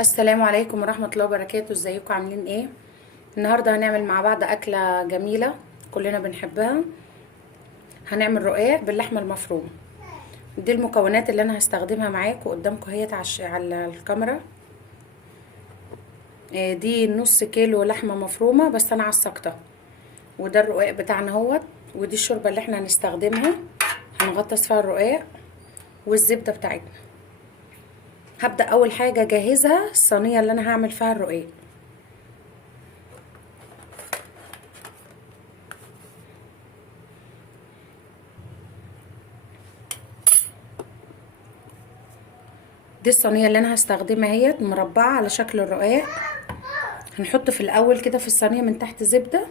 السلام عليكم ورحمة الله وبركاته. ازيكم عاملين ايه؟ النهاردة هنعمل مع بعض أكلة جميلة كلنا بنحبها. هنعمل رقاق باللحمة المفرومة. دي المكونات اللي انا هستخدمها معاكم قدامكم اهيت على الكاميرا. دي نص كيلو لحمة مفرومة بس انا عصقتها. وده الرقاق بتاعنا اهوت. ودي الشوربة اللي احنا هنستخدمها، هنغطس فيها الرقاق. والزبدة بتاعتنا. هبدأ اول حاجة اجهزها الصينية اللي انا هعمل فيها الرقاق. دي الصينيه اللي انا هستخدمها اهيت مربعه على شكل الرقاق. هنحط في الاول كده في الصينيه من تحت زبده،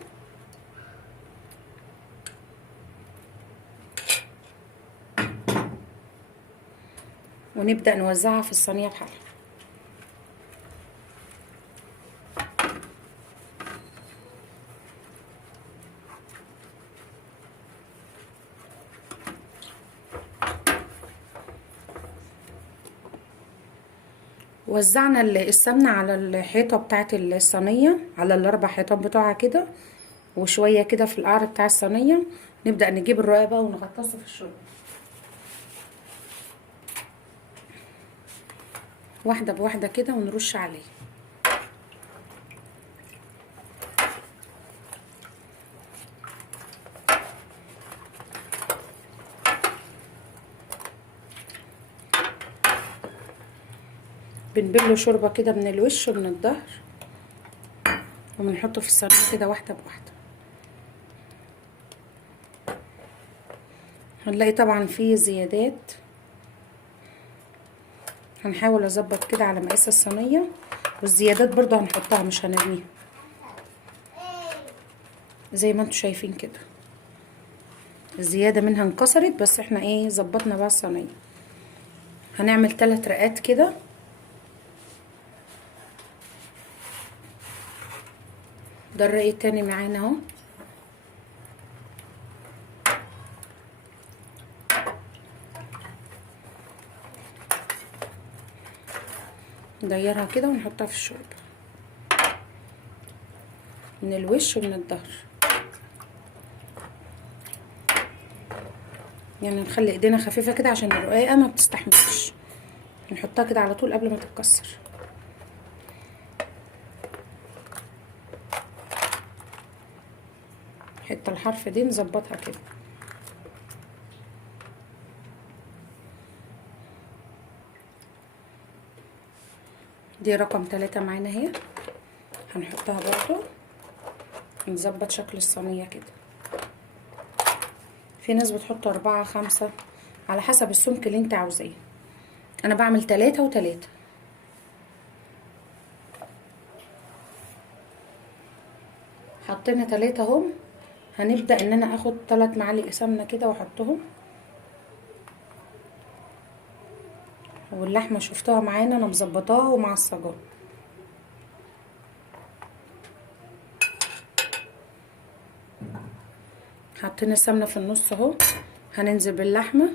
ونبدا نوزعها في الصينيه بحالها. وزعنا السمنه على الحيطه بتاعه الصينيه، على الاربع حيطان بتوعها كده، وشويه كده في القعر بتاع الصينيه. نبدا نجيب الرقاق بقى ونغطسه في الشوربه واحده بواحده كده ونرش عليه. بنبله شوربه كده من الوش ومن الظهر، وبنحطه في الصينيه كده واحده بواحده. هنلاقي طبعا فيه زيادات، هنحاول اظبط كده على مقاس الصينيه. والزيادات برضو هنحطها مش هنرميها، زي ما انتوا شايفين كده. الزياده منها انكسرت بس احنا ايه ظبطنا بقى الصينيه. هنعمل 3 رقات كده. ده الرق التاني معانا اهو. نديرها كده ونحطها في الشوربه من الوش ومن الظهر، يعني نخلي ايدينا خفيفه كده عشان الرقاقه ما بتستحملش. نحطها كده على طول قبل ما تتكسر. حته الحرف دي نظبطها كده. دي رقم 3 معانا اهي. هنحطها برضو، نظبط شكل الصينيه كده. في ناس بتحط 4 5 على حسب السمك اللي انت عاوزاه. انا بعمل 3 و3. حطينا 3 اهم. هنبدأ ان انا اخد 3 معالق سمنة كده واحطهم. واللحمة شفتوها معانا انا مظبطاها ومعصجاها. حطينا السمنة في النص اهو. هننزل باللحمة.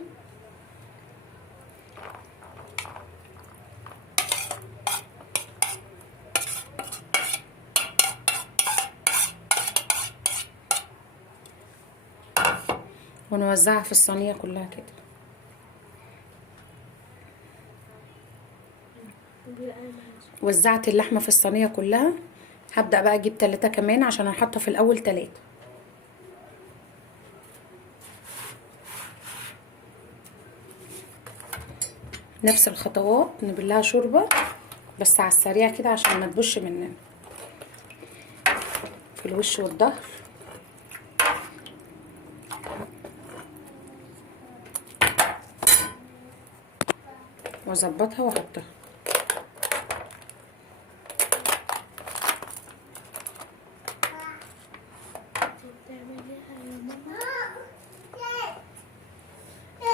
ونوزعها في الصينية كلها كده. وزعت اللحمة في الصينية كلها. هبدأ بقى اجيب 3 كمان عشان هحط في الاول 3. نفس الخطوات نبلها شوربة بس على السريع كده عشان ما تبوش مننا في الوش والظهر. واظبطها واحطها.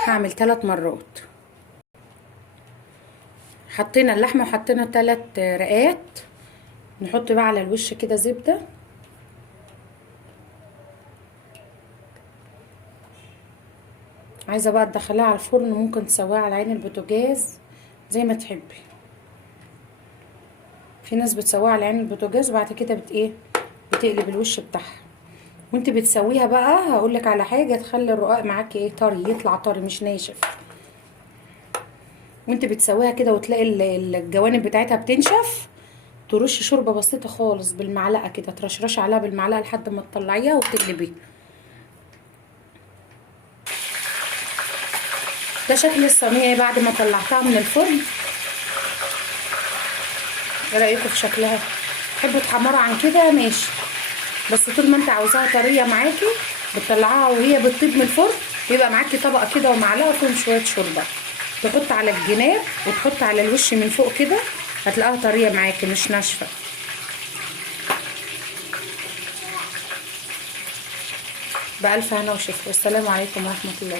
هعمل 3 مرات. حطينا اللحمه وحطينا 3 رقات. نحط بقى على الوش كده زبده. عايزه بقى تدخليها على الفرن، ممكن تسويها على عين البوتاجاز زي ما تحبي. في ناس بتسويها على عين البوتاجاز وبعد كده بتقلب الوش بتاعها. وانت بتسويها بقى هقولك على حاجه تخلي الرقاق معاكي طري، يطلع طري مش ناشف. وانت بتسويها كده وتلاقي الجوانب بتاعتها بتنشف، ترشي شوربه بسيطه خالص بالمعلقه كده، ترشرشي عليها بالمعلقه لحد ما تطلعيها وتقلبيها. ده شكل الصينيه بعد ما طلعتها من الفرن. ايه رايكم في شكلها؟ تحبوا تحمروا عن كده ماشي، بس طول ما انت عاوزاها طريه معاكي بتطلعها وهي بتطيب من الفرن، يبقى معاكي طبقه كده ومعلقه فيهم شويه شوربه، تحط على الجناب وتحط على الوش من فوق كده، هتلاقيها طريه معاكي مش ناشفه. بألف هنا وشفا، والسلام عليكم ورحمه الله.